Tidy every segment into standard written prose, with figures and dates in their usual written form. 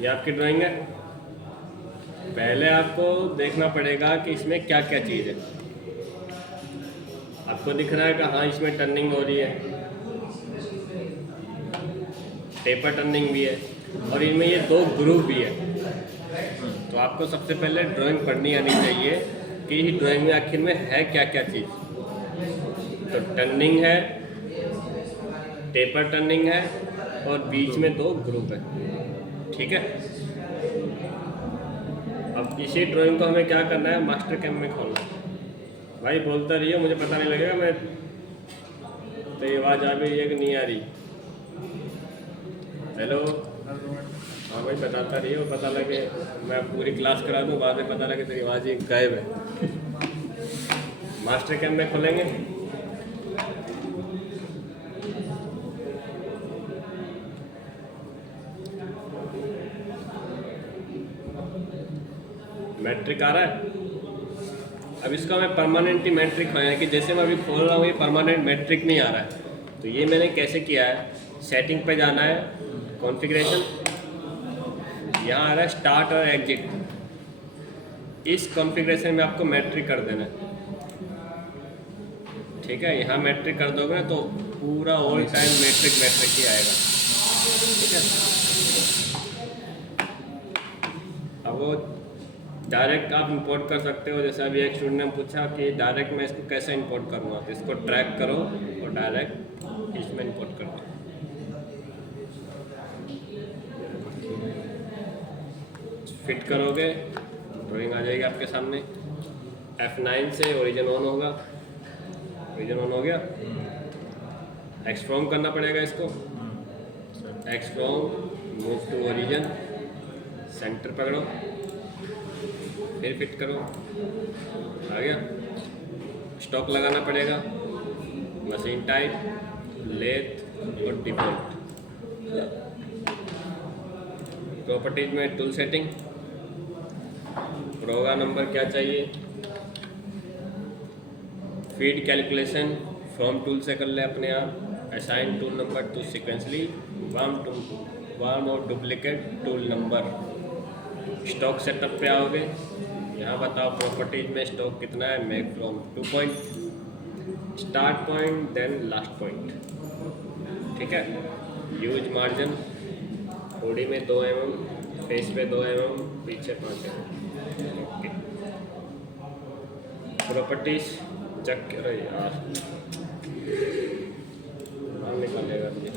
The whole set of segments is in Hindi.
ये आपकी ड्राइंग है। पहले आपको देखना पड़ेगा कि इसमें क्या क्या चीज़ है। आपको दिख रहा है कि हाँ इसमें टर्निंग हो रही है, टेपर टर्निंग भी है, और इनमें ये दो ग्रुप भी है। तो आपको सबसे पहले ड्राइंग पढ़नी आनी चाहिए कि इस ड्राइंग में आखिर में है क्या क्या चीज़। तो टर्निंग है, टेपर टर्निंग है, और बीच में दो ग्रुप है। ठीक है। अब इसी ड्राइंग को हमें क्या करना है, मास्टर कैम में खोलना है। भाई बोलता रहिए, मुझे पता नहीं लगेगा मैं तो ये आवाज़ आ रही है कि नहीं आ रही। हेलो। हाँ भाई बताता रहिए, वो पता लगे मैं पूरी क्लास करा दूँ, बाद में पता लगे तेरी आवाज़ ही गायब है। मास्टर कैम में खोलेंगे। मैट्रिक आ रहा है। अब इसको हमें परमानेंटली मैट्रिक है कि जैसे मैं अभी खोल रहा हूँ ये परमानेंट मैट्रिक नहीं आ रहा है। तो ये मैंने कैसे किया है, सेटिंग पे जाना है, कॉन्फ़िगरेशन, यहाँ आ रहा है स्टार्ट और एग्जिट। इस कॉन्फ़िगरेशन में आपको मैट्रिक कर देना है। ठीक है, यहाँ मैट्रिक कर दोगे ना तो पूरा ऑल टाइम मैट्रिक ही आएगा। ठीक है। अब वो डायरेक्ट आप इंपोर्ट कर सकते हो। जैसे अभी एक स्टूडेंट ने पूछा कि डायरेक्ट मैं इसको कैसे इंपोर्ट करूँगा, तो इसको ट्रैक करो और डायरेक्ट इसमें इंपोर्ट कर दो। फिट करोगे, ड्राइंग आ जाएगी आपके सामने। F9 से ओरिजिन ऑन होगा। ओरिजिन ऑन हो गया। एक्सट्रॉम करना पड़ेगा इसको। एक्सट्रॉम, मूव टू ओरिजिन, सेंटर पकड़ो, फिर फिट करो। आ गया। स्टॉक लगाना पड़ेगा, मशीन टाइप, लेथ और डिफॉल्ट। प्रॉपर्टीज में टूल सेटिंग, प्रोग्राम नंबर क्या चाहिए, फीड कैलकुलेशन फ्रॉम टूल से कर ले अपने आप। Assign tool number two sequentially one और duplicate tool number. Stock setup पे आओगे, यहाँ बताओ प्रॉपर्टीज में स्टॉक कितना है, make from 2 point, start point then last point. ठीक है। यूज मार्जिन, बॉडी में 2 mm, फेस पे 2 mm, पीछे 5 mm। ओके। प्रॉपर्टीज चेक करो यार, नाम निकालेगा मुझे।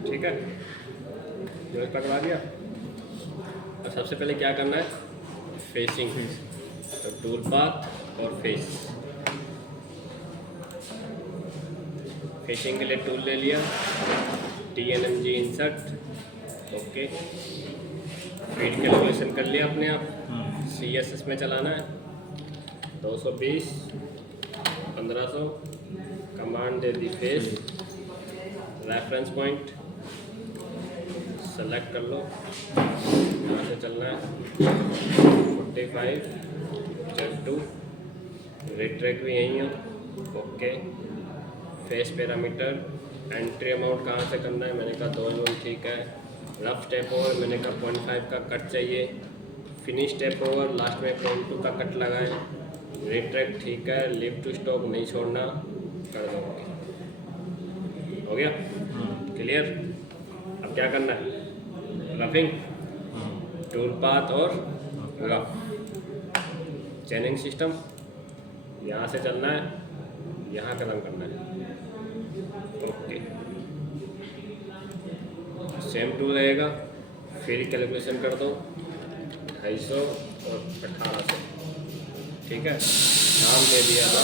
ठीक है, जो पकड़ा दिया। अब सबसे पहले क्या करना है, फेसिंग। तो टूल पाथ और फेस। फेसिंग के लिए टूल ले लिया, TNMG insert. Okay. Feed calculation कर लिया अपने आप। CSS में चलाना है, 220 1500। कमांड दे दी फेस, रेफरेंस पॉइंट सेलेक्ट कर लो, यहाँ से चलना है 45 Z2, रिट्रैक्ट भी यहीं हो। Okay. Face parameter, entry amount कहाँ से करना है, मैंने कहा 2 mm। ठीक है। रफ स्टेप ओवर, मैंने कहा 0.5 का कट चाहिए। फिनिश स्टेप ओवर, लास्ट में 0.2 का कट लगाएं। रिट्रैक्ट ठीक है, लिव टू स्टॉक नहीं छोड़ना, कर दो। हो गया क्लियर। अब क्या करना है, रफिंग, टूल पाथ और रफ। चेनिंग सिस्टम, यहाँ से चलना है, यहाँ ख़त्म करना है। ओके। सेम टू रहेगा। फिर कैलकुलेशन कर दो 250 और 1800, ठीक है। नाम दे दिया था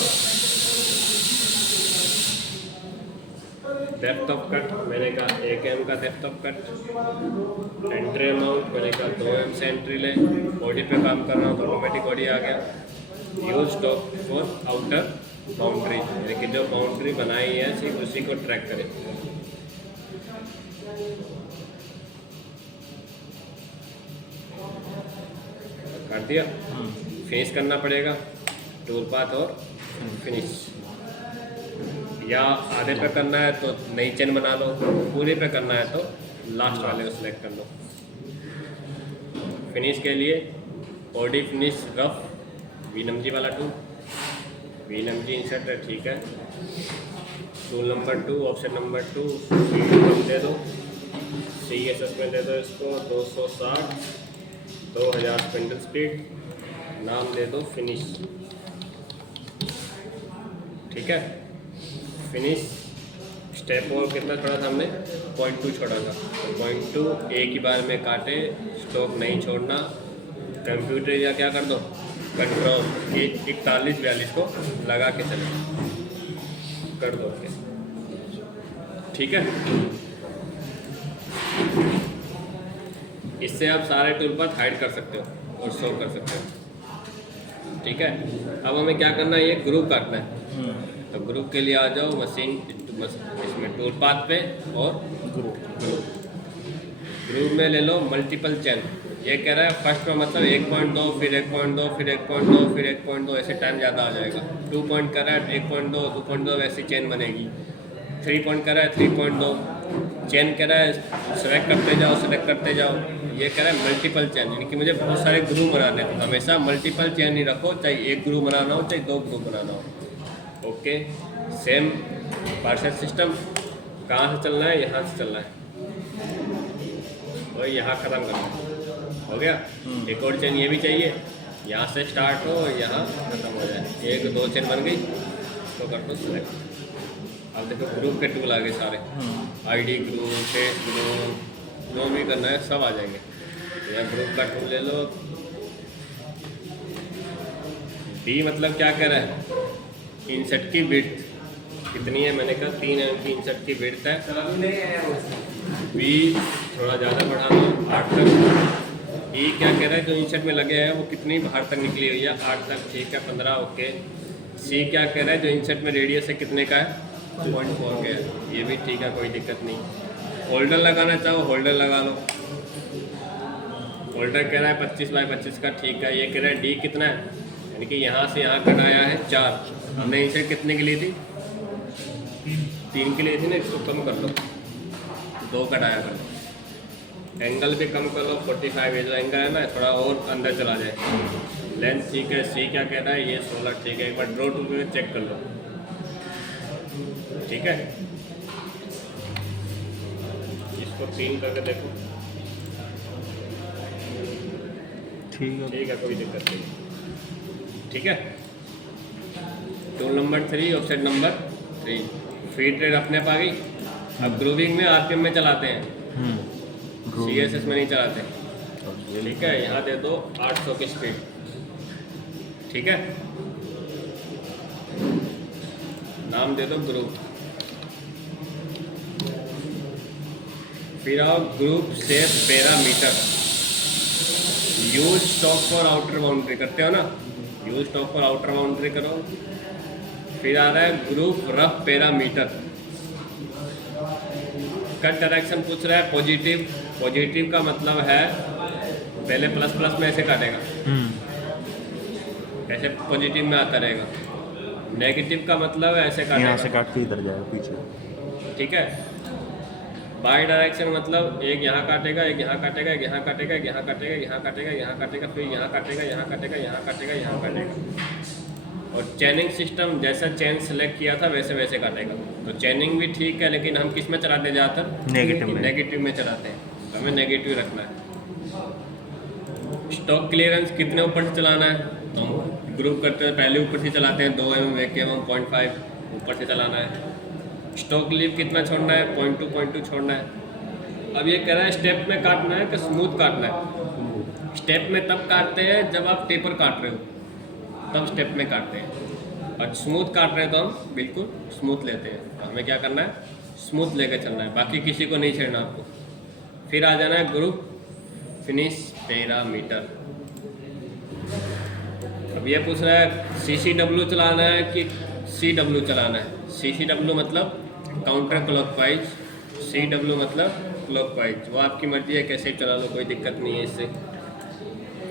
डेप्थ ऑफ कट, मैंने कहा 1 mm का depth of cut. Entry amount मैंने कहा 2 mm से एंट्री ले। बॉडी पे काम कर रहा हूँ तो ऑटोमेटिक बॉडी आ गया। Use stock for outer boundary, यानी कि जो बाउंड्री बनाई है सिर्फ उसी को ट्रैक करें। कर दिया। फिनिश करना पड़ेगा, टूल पाथ और फिनिश। या आधे पे करना है तो नई चेन बना लो, पूरे पे करना है तो लास्ट वाले को सिलेक्ट कर लो। फिनिश के लिए बॉडी फिनिश रफ वीनमजी वाला टूल, वीनमजी इंसर्ट है, ठीक है। टूल नंबर 2, ऑप्शन नंबर 2, दे दो। CSS में दे दो इसको 260, 2000 स्पिंडल स्पीड। नाम दे दो फिनिश, ठीक है। फिनिश स्टेप और कितना छोड़ा था हमने, 0.2 छोड़ा था, तो 0.2 एक ही बार में काटे, स्टॉक नहीं छोड़ना। कंप्यूटर या क्या कर दो, कंट्रोल 4142 को लगा के चले कर दो, ठीक है। इससे आप सारे टूल पर हाइड कर सकते हो और शो कर सकते हो, ठीक है। अब हमें क्या करना है, ये ग्रुप काटना है। तो ग्रुप के लिए आ जाओ मशीन इसमें टूल पाथ पे और ग्रुप में ले लो मल्टीपल चेन। ये कह रहा है फर्स्ट में मतलब 1.2 फिर 1.2 फिर 1.2 फिर 1.2, ऐसे टाइम ज़्यादा आ जाएगा। 2 पॉइंट कर रहा है 1.2 2.2 वैसी चेन बनेगी। 3 पॉइंट कर रहा है 3.2 चेन कह रहा है सेलेक्ट करते जाओ। ये कह रहा है मल्टीपल चेन, यानी कि मुझे बहुत सारे ग्रुप बनाने हैं। तो हमेशा मल्टीपल चेन ही रखो, चाहे एक ग्रुप बनाना हो चाहे 2 ग्रुप बनाना हो। Okay, same parcel system. कहाँ से चलना है, यहाँ से चलना है और यहाँ ख़त्म करना है। हो गया। एक और चेन ये भी चाहिए, यहाँ से स्टार्ट हो यहाँ ख़त्म हो जाए। 1-2 चेन बन गई तो कर दो सेलेक्ट। अब देखो ग्रुप के टूल आ गए सारे, ID ग्रुप, फेस ग्रुप, जो भी करना है सब आ जाएंगे। यहाँ ग्रुप का टूल ले लो। D मतलब क्या कह रहा है, इंसर्ट की विड्थ कितनी है, मैंने कहा 3 mm की इंसर्ट की विड्थ है। B थोड़ा ज़्यादा बढ़ाना 8 तक। E क्या कह रहा है, जो इंसर्ट में लगे हैं वो कितनी बाहर तक निकली हुई है, 8 तक, ठीक है 15, ओके। C क्या कह रहा है, जो इंसर्ट में रेडियस है कितने का है, 2.4 का है, ये भी ठीक है, कोई दिक्कत नहीं। होल्डर लगाना चाहो होल्डर लगा लो। होल्डर कह रहा है 25 बाई 25 का, ठीक है। ये कह रहा है D कितना है, यानी कि यहाँ से यहाँ कटाया है 4, हमने इंसर्ट कितने की ली थी, 3 की ली थी ना, इसको कम कर लो, 2 कटाया कर लो। एंगल भी कम कर लो, 45, ये जो एंगल है ना थोड़ा और अंदर चला जाए। लेंथ ठीक है। C क्या कह रहा है, ये 16, ठीक है। एक बार ड्रॉ टूल पे चेक कर लो, ठीक है। इसको 3 करके देखो, ठीक है, कोई दिक्कत नहीं, ठीक है। Tool number 3, option number 3, feed rate अपने आप आ गई। अब ग्रूविंग में RPM में चलाते हैं, CSS में नहीं चलाते, ठीक है। यहाँ दे दो 800 की स्पीड, ठीक है। नाम दे दो ग्रुप। फिर आओ group shape parameter. Use stock for outer boundary करते हो ना, use stock for outer boundary करो। फिर आ रहा है group rough parameter. Cut direction पूछ रहा है पॉजिटिव। पॉजिटिव का मतलब है पहले प्लस प्लस में ऐसे काटेगा, ऐसे पॉजिटिव में आता रहेगा। नेगेटिव का मतलब है ऐसे काटेगा, यहाँ से काट के इधर जाएगा पीछे, ठीक है। बाई डायरेक्शन मतलब एक यहाँ काटेगा, एक यहाँ काटेगा, एक यहाँ काटेगा, एक यहाँ काटेगा, यहाँ काटेगा, यहाँ काटेगा, फिर यहाँ काटेगा, यहाँ काटेगा, यहाँ काटेगा, यहाँ काटेगा। और चैनिंग सिस्टम जैसा चैन सेलेक्ट किया था वैसे वैसे काटेगा। तो चैनिंग भी ठीक है, लेकिन हम किस में चलाते हैं ज़्यादातर, नेगेटिव में चलाते हैं। हमें नेगेटिव रखना है। स्टॉक क्लियरेंस कितने ऊपर से चलाना है, तो हम ग्रुप करते हैं, पहले ऊपर से चलाते हैं 2 mm, 1 mm, 0.5 ऊपर से चलाना है। स्टॉक लीव कितना छोड़ना है, 0.2 छोड़ना है। अब ये कह रहा है स्टेप में काटना है कि स्मूथ काटना है। स्टेप में तब काटते हैं जब आप टेपर काट रहे हो, तब स्टेप में काटते हैं। और स्मूथ काट रहे हैं तो हम बिल्कुल स्मूथ लेते हैं। तो हमें क्या करना है, स्मूथ लेकर चलना है, बाकी किसी को नहीं छेड़ना आपको। फिर आ जाना है ग्रुप फिनिश पैरामीटर। अब ये पूछ रहा है CCW चलाना है कि CW चलाना है। CCW मतलब काउंटर क्लॉकवाइज, CW मतलब क्लॉकवाइज। वो आपकी मर्जी है, कैसे चला लो, कोई दिक्कत नहीं है इससे।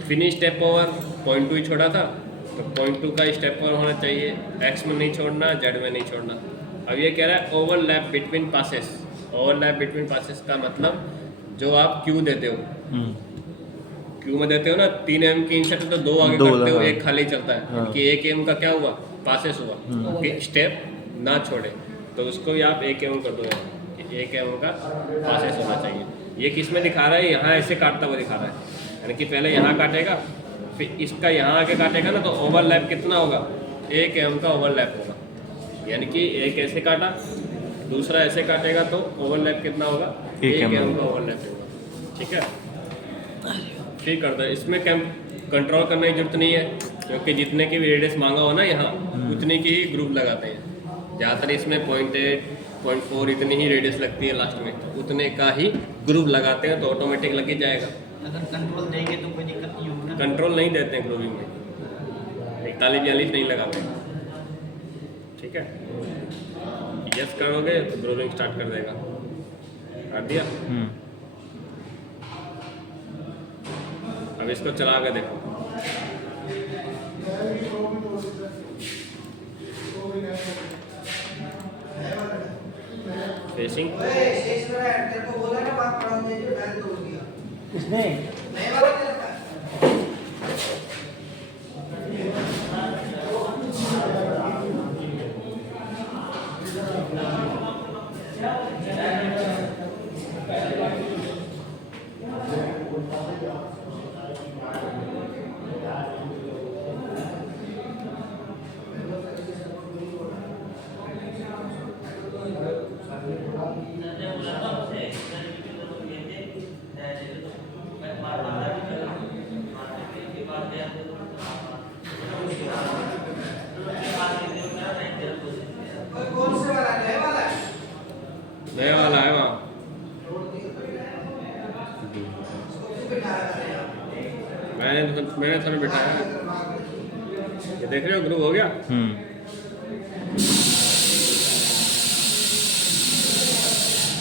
फिनिश स्टेप ओवर 0.2 ही छोड़ा था, तो 0.2 का स्टेप ओवर होना चाहिए। एक्स में नहीं छोड़ना, जेड में नहीं छोड़ना। अब ये कह रहा है overlap between passes. Overlap between passes का मतलब जो आप क्यू देते हो, क्यू में देते हो ना 3 mm की इंसर्ट, तो 2 आगे दो करते हो, हाँ। 1 खाली चलता है। हाँ। कि 1 mm का क्या हुआ, पासेस हुआ कि स्टेप ना छोड़े, तो उसको भी आप 1 mm कर दो, 1 mm का पासेस होना चाहिए। ये किस में दिखा रहा है, यहाँ ऐसे काटता हुआ दिखा रहा है, यानी कि पहले यहाँ काटेगा, फिर इसका यहाँ आके काटेगा ना, तो ओवरलैप कितना होगा, 1 mm का ओवरलैप होगा। यानी कि एक ऐसे काटा, दूसरा ऐसे काटेगा, तो ओवरलैप कितना होगा, 1 mm का ओवरलैप होगा। ठीक है, फिर कर दो। इसमें कंट्रोल करने की जरूरत नहीं है, क्योंकि जितने की भी रेडियस मांगा हो ना यहाँ, उतने की ही ग्रुप लगाते हैं। ज़्यादातर इसमें 0.8 0.4 इतनी ही रेडियस लगती है लास्ट में, तो उतने का ही ग्रुप लगाते हैं, तो ऑटोमेटिक लग ही जाएगा। अगर कंट्रोल देंगे तो कोई दिक्कत नहीं होगी ना। कंट्रोल नहीं देते हैं ग्रुपिंग में, 41-42 नहीं लगाते। ठीक है, यस करोगे तो ग्रुपिंग स्टार्ट कर देगा। कर दिया। अब इसको चला के देखो। फेसिंग किसने? नया वाला है वहाँ। मैंने थोड़ा बिठाया। ये देख रहे हो, ग्रुप हो गया।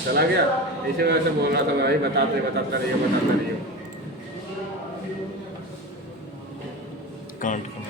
चला गया। इसी वजह से बोल रहा था भाई, बताता रहिए। कांट ना